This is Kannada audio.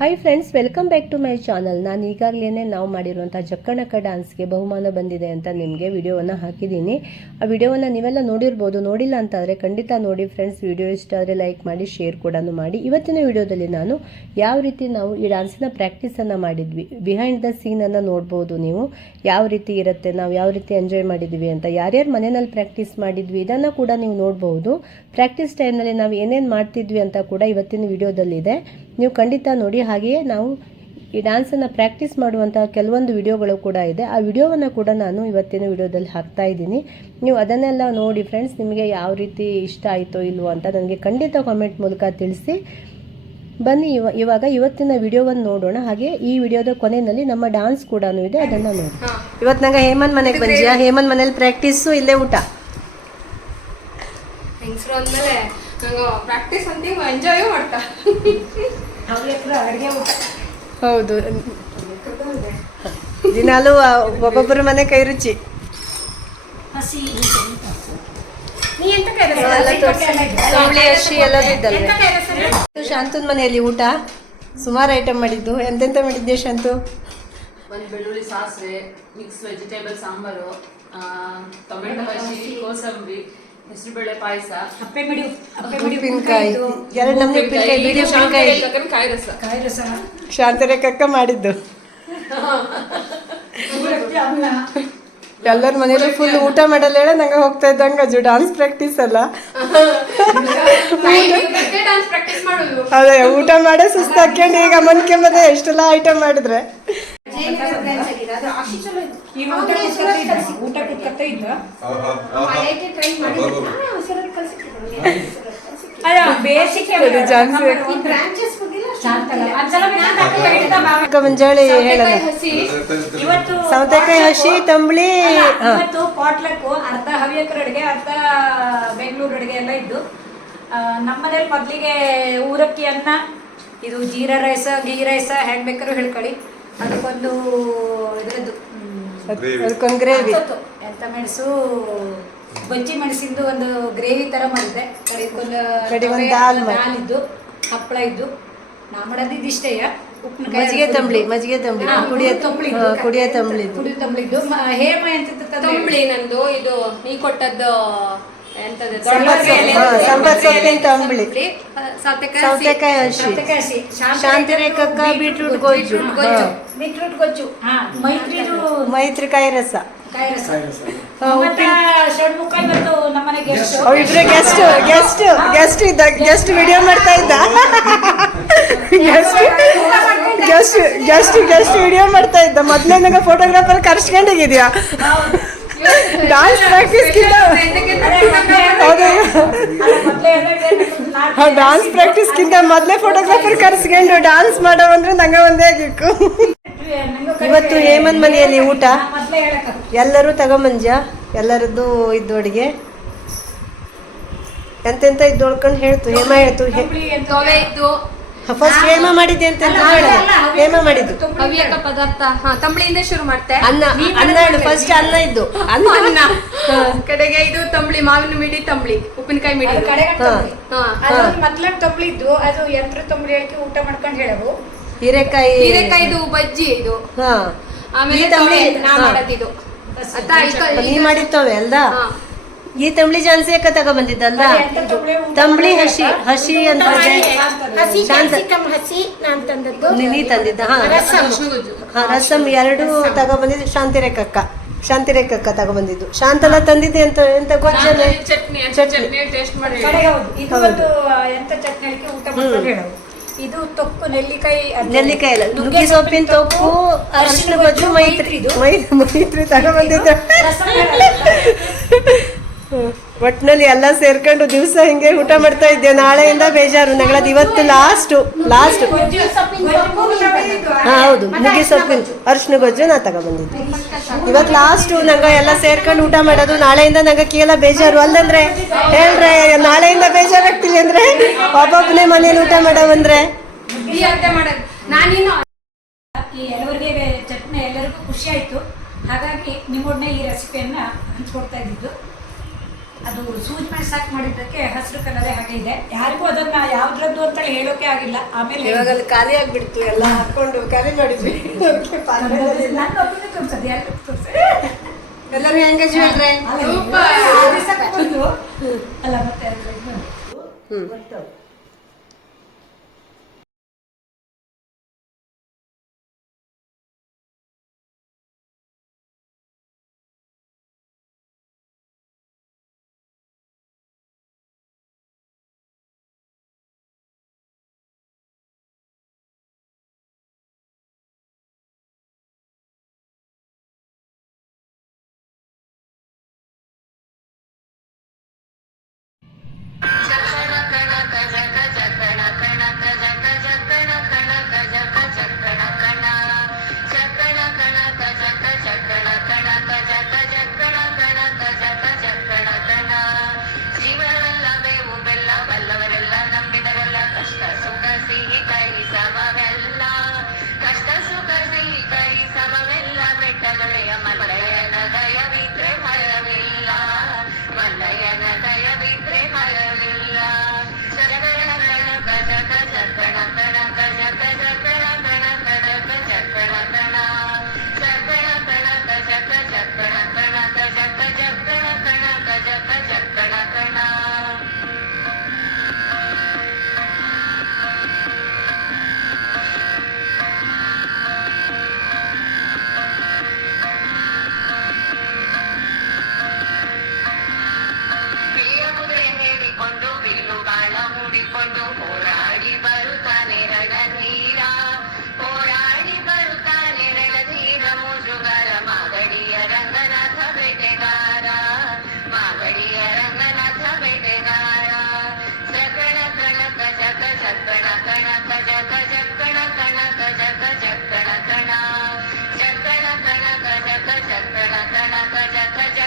Hi friends welcome back to my channel ನಾನು ಈಗಾಗಲೇ ನಾವು ಮಾಡಿರುವಂಥ ಜಕ್ಕಣಕ ಡಾನ್ಸ್ಗೆ ಬಹುಮಾನ ಬಂದಿದೆ ಅಂತ ನಿಮಗೆ ವಿಡಿಯೋವನ್ನು ಹಾಕಿದ್ದೀನಿ. ಆ ವಿಡಿಯೋವನ್ನು ನೀವೆಲ್ಲ ನೋಡಿರ್ಬೋದು, ನೋಡಿಲ್ಲ ಅಂತಾದರೆ ಖಂಡಿತ ನೋಡಿ ಫ್ರೆಂಡ್ಸ್ ವಿಡಿಯೋ ಇಷ್ಟ ಆದರೆ ಲೈಕ್ ಮಾಡಿ ಶೇರ್ ಕೂಡ ಮಾಡಿ. ಇವತ್ತಿನ ವಿಡಿಯೋದಲ್ಲಿ ನಾನು ಯಾವ ರೀತಿ ನಾವು ಈ ಡಾನ್ಸಿನ ಪ್ರಾಕ್ಟೀಸನ್ನು ಮಾಡಿದ್ವಿ ಬಿಹೈಂಡ್ ದ ಸೀನನ್ನು ನೋಡ್ಬೋದು ನೀವು, ಯಾವ ರೀತಿ ಇರುತ್ತೆ, ನಾವು ಯಾವ ರೀತಿ ಎಂಜಾಯ್ ಮಾಡಿದ್ವಿ ಅಂತ, ಯಾರ್ಯಾರು ಮನೆಯಲ್ಲಿ ಪ್ರಾಕ್ಟೀಸ್ ಮಾಡಿದ್ವಿ, ಇದನ್ನು ಕೂಡ ನೀವು ನೋಡ್ಬೋದು. ಪ್ರಾಕ್ಟೀಸ್ ಟೈಮ್ನಲ್ಲಿ ನಾವು ಏನೇನು ಮಾಡ್ತಿದ್ವಿ ಅಂತ ಕೂಡ ಇವತ್ತಿನ ವಿಡಿಯೋದಲ್ಲಿದೆ. ನೀವು ಖಂಡಿತ ನೋಡಿ ಹಾಗೆಯೇ ನಾವು ಈ ಡ್ಯಾನ್ಸನ್ನು ಪ್ರಾಕ್ಟೀಸ್ ಮಾಡುವಂಥ ಕೆಲವೊಂದು ವಿಡಿಯೋಗಳು ಕೂಡ ಇದೆ. ಆ ವಿಡಿಯೋವನ್ನು ಕೂಡ ನಾನು ಇವತ್ತಿನ ವಿಡಿಯೋದಲ್ಲಿ ಹಾಕ್ತಾ ಇದ್ದೀನಿ. ನೀವು ಅದನ್ನೆಲ್ಲ ನೋಡಿ ಫ್ರೆಂಡ್ಸ್ ನಿಮಗೆ ಯಾವ ರೀತಿ ಇಷ್ಟ ಆಯಿತೋ ಇಲ್ವೋ ಅಂತ ನನಗೆ ಖಂಡಿತ ಕಾಮೆಂಟ್ ಮೂಲಕ ತಿಳಿಸಿ. ಬನ್ನಿ ಇವ ಇವಾಗ ಇವತ್ತಿನ ವಿಡಿಯೋವನ್ನು ನೋಡೋಣ. ಹಾಗೆ ಈ ವಿಡಿಯೋದ ಕೊನೆಯಲ್ಲಿ ನಮ್ಮ ಡ್ಯಾನ್ಸ್ ಕೂಡ ಇದೆ ಅದನ್ನು ನೋಡಿ. ಇವತ್ತು ನಂಗೆ ಹೇಮಂತ್ ಮನೆಗೆ ಬಂದಿಯಾ? ಹೇಮಂತ್ ಮನೇಲಿ ಪ್ರಾಕ್ಟೀಸು ಇಲ್ಲೇ ಊಟ? ಹೆಂಗಸರು ಅಂದ್ಮೇಲೆ ನಂಗೆ ಪ್ರಾಕ್ಟೀಸ್ ಅಂತ ಎಂಜಾಯು ಮಾಡ್ತಾ. ಹೌದು. ದಿನಾಲೂ ಒಬ್ಬೊಬ್ಬರ ಮನೆ ಕೈ ರುಚಿ. ಹಸಿ ಶಾಂತನ್ ಮನೆಯಲ್ಲಿ ಊಟ. ಸುಮಾರು ಐಟಮ್ ಮಾಡಿದ್ದು. ಎಂತೆಂತ ಮಾಡಿದ್ದೆ ಶಾಂತು? ಒಂದು ಬೆಳ್ಳುಳ್ಳಿ ಸಾಸಿವೆ ಮಿಕ್ಸ್ ವೆಜಿಟೇಬಲ್ ಸಾಂಬಾರು ಆ, ಟೊಮೆಟೊ ಕೋಸಂಬರಿ. ಹೆಸರುಬೇಳೆ ಪಾಯಸ. ಉಪ್ಪಿನಕಾಯಿ. ಎರಡು ನಮ್ಗೆ ಉಪ್ಪಿನಕಾಯಿ ಬಿಡಿ ಉಪ್ಪಿನಕಾಯಿ ಕಾಯಿ ರಸ. ಶಾಂತರೇಖಕ್ಕ ಮಾಡಿದ್ದು. ಎಲ್ಲರ ಮನೇಲಿ ಫುಲ್ ಊಟ ಮಾಡಲ್ಲ ಹೇಳ ನಂಗೆ ಹೋಗ್ತಾ ಇದ್ದಂಗ ಅಜು ಡಾನ್ಸ್ ಪ್ರಾಕ್ಟೀಸ್ ಅಲ್ಲ. ಡಾನ್ಸ್ ಪ್ರಾಕ್ಟೀಸ್ ಮಾಡೋದು. ಅದೇ ಊಟ ಮಾಡೇ ಸುಸ್ತು ಹಾಕ್ಯಂಡು ಈಗ ಮನ್ಕೊಂಬದೆ ಎಷ್ಟೆಲ್ಲ ಐಟಮ್ ಮಾಡಿದ್ರೆ. ಇದು ಜಾನ್ಸಿ ಅಕ್ಕ ಮುಂಜಾಳೆ ಹೇಳಲ್ಲ ಹಸಿ. ಇವತ್ತು ಸೌತೆಕಾಯಿ ಹಸಿ ತಂಬಳಿ. ಇವತ್ತು ಪಾಟ್ಲಕ್ ಅರ್ಧ ಹವ್ಯಕರ ಅಡುಗೆ ಅರ್ಧ ಬೆಂಗಳೂರು ಅಡುಗೆ ಎಲ್ಲ ಇದ್ದು ನಮ್ಮನೇಲಿ ಮೊದಲಿಗೆ ಊರಕ್ಕಿ ಅನ್ನ ಇದು ಜೀರಾ ರೈಸ ಗೀ ರೈಸ ಹೆಂಗ್ ಬೇಕಾದ್ರೂ ಹೇಳ್ಕೊಳ್ಳಿ. ಅದಕ್ಕೊಂದು ಇದ್ರದ್ದು ಅದಕ್ಕೊಂದು ಗ್ರೇವಿ ಮೆಣಸು ಬಜ್ಜಿ ಮೆಣಸಿಂದು ಒಂದು ಗ್ರೇವಿ ತರ ಮಾಡಿದೆ ಕಡೆಗೊಂದು ದಾಲ್ ಇದ್ದು ಹಪ್ಪಳ ಇದ್ದು. ನಾ ಮಾಡೋದು ಇದಿಷ್ಟೇ ಉಪ್ಪಿನಕಾಯಿ ಮಜ್ಜಿಗೆ ತಂಬಳಿ ಮಜ್ಜಿಗೆ ತಂಬಳಿ. ಕುಡಿಯ ಕುಡಿಯೋ ತಂಬ್ಳಿ ತಂಬಳಿ ಕುಡಿಯೋ ತಂಬಳಿ ಕುಡಿಯೋ ತಂಬ್ಳಿದ್ದು. ಮ- ಹೇಮ ಎಂತ ತಂಬಳಿ ನಂದು ಇದು ನೀ ಕೊಟ್ಟದ್ದು ಹಾ, ತಂಬಳಿ. ಸೌತೆಕಾಯಿ ಹಸಿ. ಶಾಂತಿರೇಖಕ್ಕ ಬೀಟ್ರೂಟ್ ಗೊಜ್ಜು. ಹಾ. ಬೀಟ್ರೂಟ್ ಗೊಜ್ಜು. ಹಾ ಮೈತ್ರಿಕಾಯಿ ರಸ. ಅವಿಬ್ರೆ ಗೆಸ್ಟ್ ಗೆಸ್ಟ್ ಗೆಸ್ಟ್ ಇದ್ದ ಗೆಸ್ಟ್ ವಿಡಿಯೋ ಮಾಡ್ತಾ ಇದ್ದ guest guest guest guest video ಮಾಡ್ತಾ ಇದ್ದ ಮೊದ್ಲೇ ನಂಗೆ ಫೋಟೋಗ್ರಾಫರ್ ಕರ್ಸ್ಕೊಂಡಿದ್ಯಾ ಡಾನ್ಸ್ ಪ್ರಾಕ್ಟೀಸ್ಗಿಂತ ಹೌದು ಡಾನ್ಸ್ ಪ್ರಾಕ್ಟೀಸ್ಗಿಂತ ಮೊದಲೇ ಫೋಟೋಗ್ರಾಫರ್ ಕರ್ಸ್ಕೊಂಡು ಡಾನ್ಸ್ ಮಾಡೋ ಅಂದ್ರೆ ನಂಗೆ ಒಂದೇ ಆಗಿಕ್ಕು ಇವತ್ತು ಹೇಮಂತ್ ಮನೆಯಲ್ಲಿ ಊಟ? ಎಲ್ಲರೂ ತಗೊಂಬಂಜ ಎಲ್ಲರದ್ದು ಇದ್ದು ಅಡಿಗೆ? ಎಂತೆಂತ ಇದ್ದು ಹೊಡ್ಕೊಂಡು ಹೇಳ್ತು? ಹೇಮ ಹೇಳ್ತು? ಫಸ್ಟ್ ಹೇಮ ಮಾಡಿದ್ದೆ ಅಂತ ಹೇಳ ಹೇಮ ಮಾಡಿದ್ದು. ಹವ್ಯಕ ಪದಾರ್ಥ. ಹಾ ತಂಬಳಿಯಿಂದ ಶುರು ಮಾಡ್ತೆ. ಅನ್ನ ಅನ್ನ ಹೇಳು ಫಸ್ಟ್ ಅನ್ನ ಇದ್ದು. ಅನ್ನ. ಅನ್ನ. ಕಡೆಗೆ ಇದು ತಂಬಳಿ ಮಾವಿನ ಮಿಡಿ ತಂಬಳಿ ಉಪ್ಪಿನಕಾಯಿ ಮಿಡಿ. ಕಡೆಗೆ ಕಡೆ ಹಾ. ಹಾ. ಅದು ತಂಬಳಿ ಯಂತ್ರ ತಂಬಳಿ ಹಾಕಿ ಊಟ ಮಾಡ್ಕೊಂಡು ಹೇಳವು ಹೀರೆಕಾಯಿ. ಹೀರೆಕಾಯಿದು ಬಜ್ಜಿ ಇದು. ಹಾ. ಆಮೇಲೆ ಈ ತಂಬ್ಳಿ ತೊವೆ ನಾ ಮಾಡತ್ತಿದು ನೀ ಮಾಡಿತ್ತವೆ ಅಲ್ದ. ಈ ತಂಬಳಿ ಜಾನ್ಸಿ ಅಕ್ಕ ತಗೊಂಬಂದಿದ್ದಲ್ದ ಬಂದಿದ್ದಲ್ಲ ತಂಬ್ಳಿ ಹಸಿ ಹಸಿ ಅಂತ ಹಸಿ ನಾನ್ ತಂದದ್ದು. ನೀ- ನೀ ತಂದಿದ್ದ ಹಾ. ಹಾ ರಸಮ್ ಎರಡು ತಗೊಬಂದಿದ್ದು ಶಾಂತಿರೇಖಕ್ಕ. ಶಾಂತಿರೇಖಕ್ಕ ತಗೊಬಂದಿದ್ದು. ಶಾಂತಲ ತಂದಿದ್ದೆ ಅಂತ ಎಂತ ಗೊಜ್ಜನೆ ಚಟ್ನಿ ಚಟ್ನಿ. ಟೇಸ್ಟ್ ಮಾಡಿ ಇದು ತೊಪ್ಪು ನೆಲ್ಲಿಕಾಯಿ ನೆಲ್ಲಿಕಾಯಿ ಅಲ್ಲ ನುಗ್ಗೆ ಸೊಪ್ಪಿನ ತೊಪ್ಪು ಅರಿಶಿನ ಗೊಜ್ಜು ಮೈತ್ರಿ ಮೈತ್ರಿ ಹೇಳಲ್ಲ. ಒಟ್ನಲ್ಲಿ ಎಲ್ಲ ಸೇರ್ಕೊಂಡು ದಿವಸ ಹಿಂಗೆ ಊಟ ಮಾಡ್ತಾ ಇದ್ದೆ. ನಾಳೆಯಿಂದ ಬೇಜಾರು. ನಂಗಳದ್ ಇವತ್ತು ಲಾಸ್ಟ್ ಲಾಸ್ಟ್ ಹಾ, ಹೌದು. ನುಗ್ಗೆ ಸೊಪ್ಪಿನ ಅರ್ಶಿನ ಗೊಜ್ಜು ನಾ ತಗೊಬಂದಿದ್ದೆ. ಇವತ್ತು ಲಾಸ್ಟ್ ನಂಗೆ ಎಲ್ಲ ಸೇರ್ಕೊಂಡು ಊಟ ಮಾಡೋದು. ನಾಳೆಯಿಂದ ನಂಗೆ ಕೇಳ ಬೇಜಾರು. ಅಲ್ಲಂದ್ರೆ ಹೇಳ್ರೆ, ನಾಳೆಯಿಂದ ಬೇಜಾರಾಗ್ತೀನಿ ಅಂದ್ರೆ ಒಬ್ಬೊಬ್ಬನೇ ಮನೇಲಿ ಊಟ ಮಾಡವಂದ್ರೆ ಎಲ್ಲರಿಗೂ ಖುಷಿ ಆಯ್ತು. ಹಾಗಾಗಿ ನಿಮ್ಮೊಡನೆ ಈ ರೆಸಿಪಿಯನ್ನ ಹಂಚ್ಕೊಡ್ತಾ ಇದ್ದಿದ್ದು. ಅದು ಸೂಜ್ ಮೇಲೆ ಸಾಕ್ ಮಾಡಿದ್ದಕ್ಕೆ ಹಸಿರು ಕಲರೇ ಹಾಗೆ ಇದೆ. ಯಾರಿಗೂ ಅದನ್ನ ಯಾವ್ದ್ರದ್ದು ಅಂತ ಹೇಳೋಕೆ ಆಗಿಲ್ಲ. ಆಮೇಲೆ ಇವಾಗ ಅಲ್ಲಿ ಖಾಲಿ ಆಗ್ಬಿಡ್ತು ಎಲ್ಲ ಹಾಕೊಂಡು ಖಾಲಿ ಮಾಡಿದ್ವಿ. ಎಲ್ಲರೂ ಹೆಂಗೆ ಅಲ್ಲ ಮತ್ತೆ ಗಜ ಚಕ್ಕಣ ಕಣ ಚಕ್ಕಣ ಕಣ ಗಜ ಚಕ್ಕಣ ಕಣ ಗಜ ಗಜ